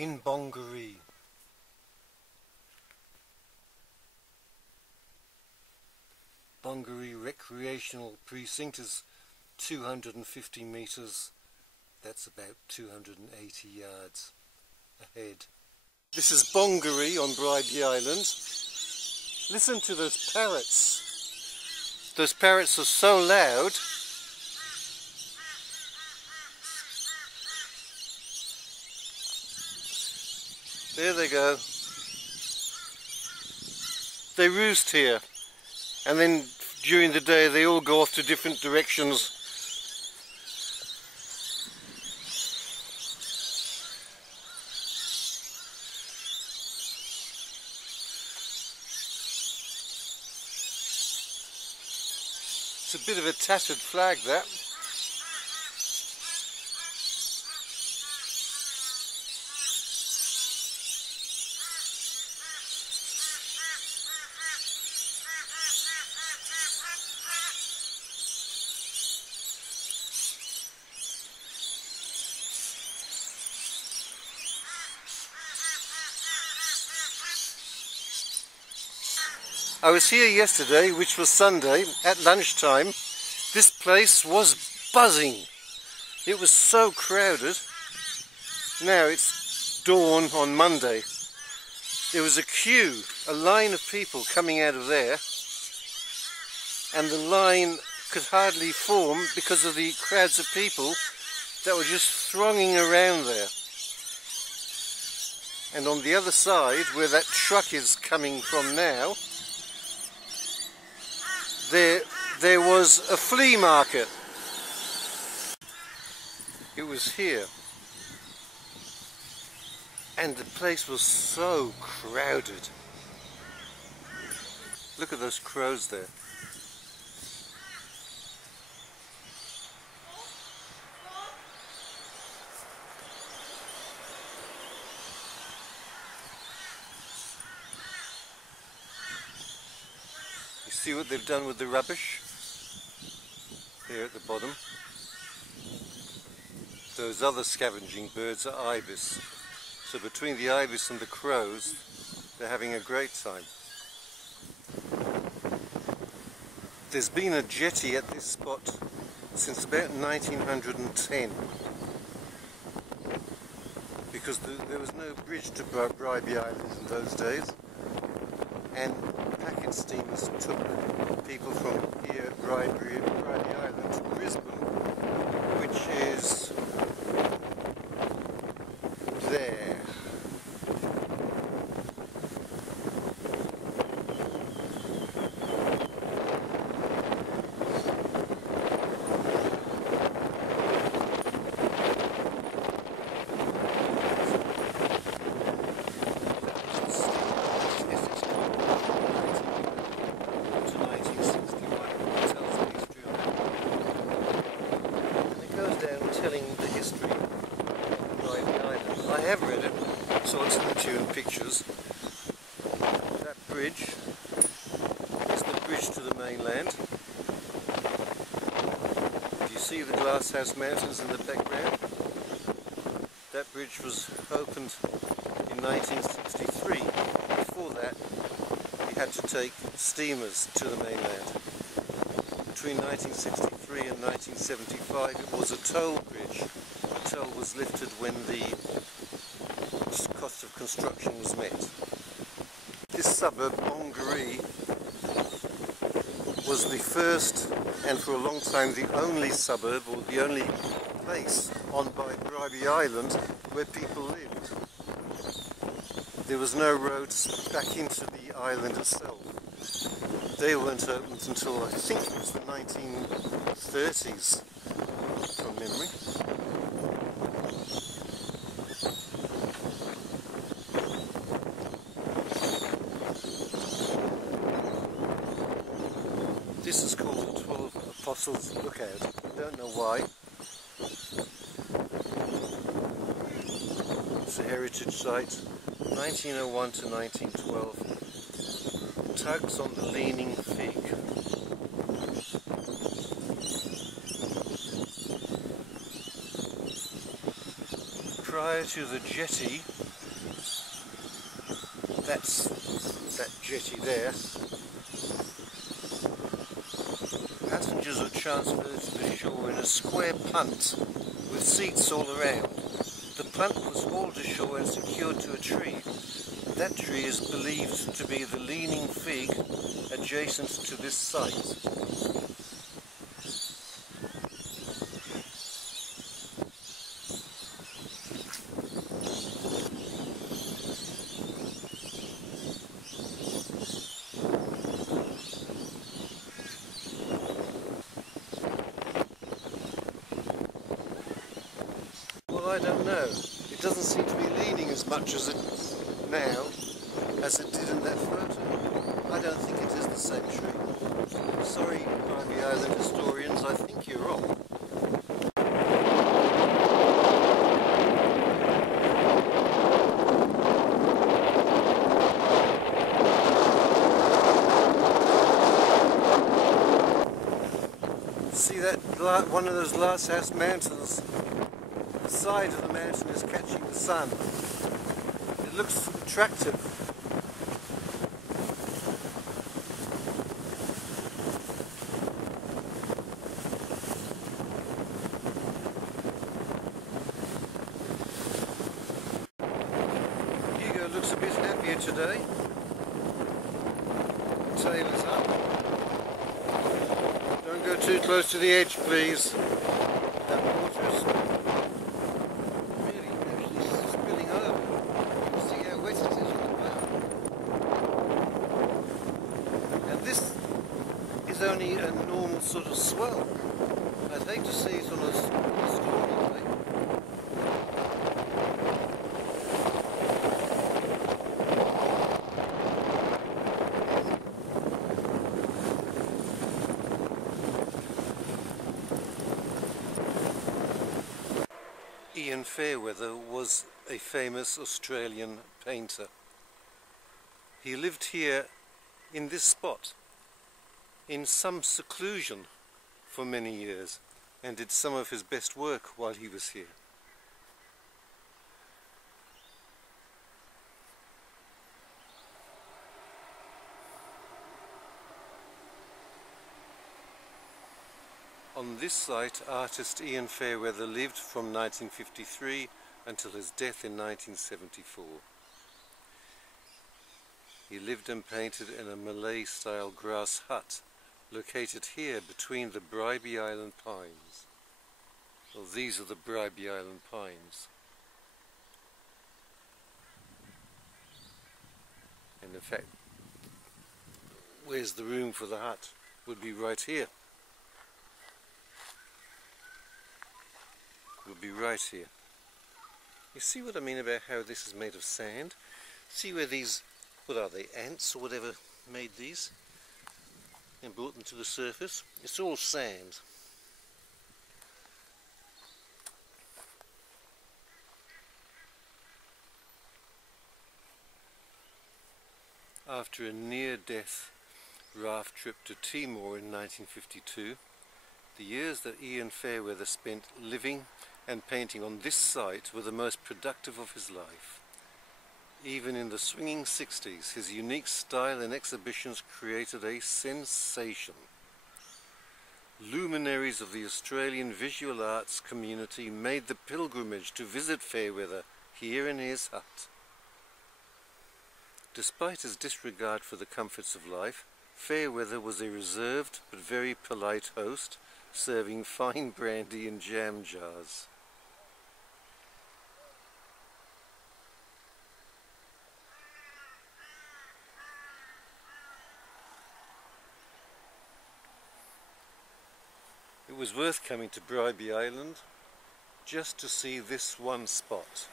in Bongaree. Bongaree Recreational Precinct is 250 metres, that's about 280 yards ahead. This is Bongaree on Bribie Island. Listen to those parrots. Those parrots are so loud. There they go. They roost here, and then during the day they all go off to different directions. It's a bit of a tattered flag, that. I was here yesterday, which was Sunday, at lunchtime. This place was buzzing. It was so crowded. Now it's dawn on Monday. There was a queue, a line of people coming out of there, and the line could hardly form because of the crowds of people that were just thronging around there. And on the other side, where that truck is coming from now, there was a flea market. It was here. And the place was so crowded. Look at those crows there. You see what they've done with the rubbish? Here at the bottom. Those other scavenging birds are ibis. So between the ibis and the crows, they're having a great time. There's been a jetty at this spot since about 1910, because there was no bridge to Bribie Island in those days, and packet steamers took people from here at Bribie Island to Brisbane, which is there. Telling the history of Bribie Island. I have read it, saw it in the tune pictures. That bridge is the bridge to the mainland. Do you see the Glasshouse Mountains in the background? That bridge was opened in 1963. Before that, you had to take steamers to the mainland. Between 1963 and 1975 it was a toll bridge. The toll was lifted when the cost of construction was met. This suburb, Bongaree, was the first and for a long time the only suburb, or the only place on Bribie Island where people lived. There was no roads back into the island itself. They weren't opened until I think it was the 1930s, from memory. This is called the 12 Apostles Lookout. I don't know why. It's a heritage site, 1901 to 1912. Tugs on the leaning fig. Prior to the jetty, That's that jetty there. Passengers are transferred to the shore in a square punt with seats all around. The punt was hauled ashore and secured to a tree. That tree is believed to be the leaning fig adjacent to this site. Well, I don't know. It doesn't seem to be leaning as much as it now as it did in that photo. I don't think it is the same tree. Sorry, Bribie Island historians, I think you're wrong. See that one of those glass house mountains? The side of the mountain is catching the sun. It looks attractive. Hugo looks a bit happier today. The tail is up. Don't go too close to the edge, please. That water is really actually spilling over. See how wet it is on the bow. And this is only a normal sort of swell. I'd hate to see it on a stormy day. Ian Fairweather was a famous Australian painter. He lived here in this spot, in some seclusion for many years, and did some of his best work while he was here. On this site, artist Ian Fairweather lived from 1953 until his death in 1974. He lived and painted in a Malay-style grass hut located here between the Bribie Island pines. Well, these are the Bribie Island pines. And in fact, where's the room for the hut? Would be right here. Would be right here. You see what I mean about how this is made of sand? See where these, what are they, ants or whatever made these and brought them to the surface? It's all sand. After a near-death raft trip to Timor in 1952, the years that Ian Fairweather spent living and painting on this site were the most productive of his life. Even in the swinging 60s, his unique style and exhibitions created a sensation. Luminaries of the Australian visual arts community made the pilgrimage to visit Fairweather here in his hut. Despite his disregard for the comforts of life, Fairweather was a reserved but very polite host, serving fine brandy in jam jars. It was worth coming to Bribie Island just to see this one spot.